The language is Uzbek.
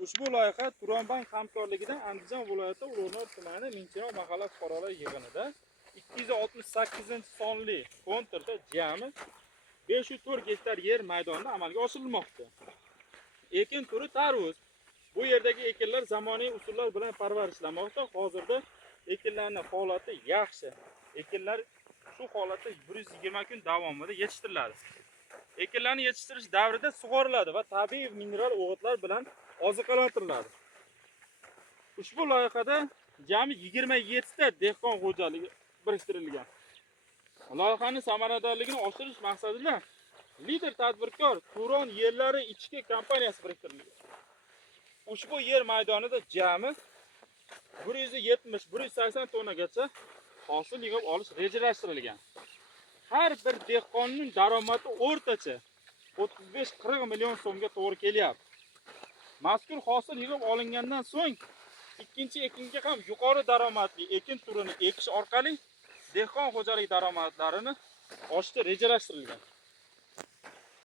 Ushbu loyiha Turonbank hamkorligida Andijon viloyati Ulug'nor tumani Mingchiroq mahalla fuqarolar yig'inida 268-sonli konturda jami 504 gektar yer maydonida amalga oshirilmoqda. Ekin turi tarvuz. Bu yerdagi ekinlar zamonaviy usullar bilan parvarishlanmoqda. Hozirda ekinlarning holati yaxshi. Ekinlar shu holatda 120 kun davomida yetishtiriladi. Ekinlarni yetishtirish davrida sug'oriladi va tabiiy mineral o'g'itlar bilan oziqlantiriladi. Ushbu loyihada jami 27 ta dehqon xo'jaligi biriktirilgan. Loyihaning samaradorligini oshirish maqsadida lider tadbirkor Turon yerlari ichki kompaniyasi biriktirilgan. Ushbu yer maydonida jami 170-180 tonnagacha hosil yig'ib olish rejalashtirilgan. Har bir dehqonning daromadi o'rtacha 35-40 million so'mga to'g'ri kelyapti. Mazkur hosil yig'ib olingandan so'ng ikkinchi ekinga ham yuqori daromadli ekin turini ekish orqali dehqon xo'jalik daromadlarini oshirishga rejalashtirilgan.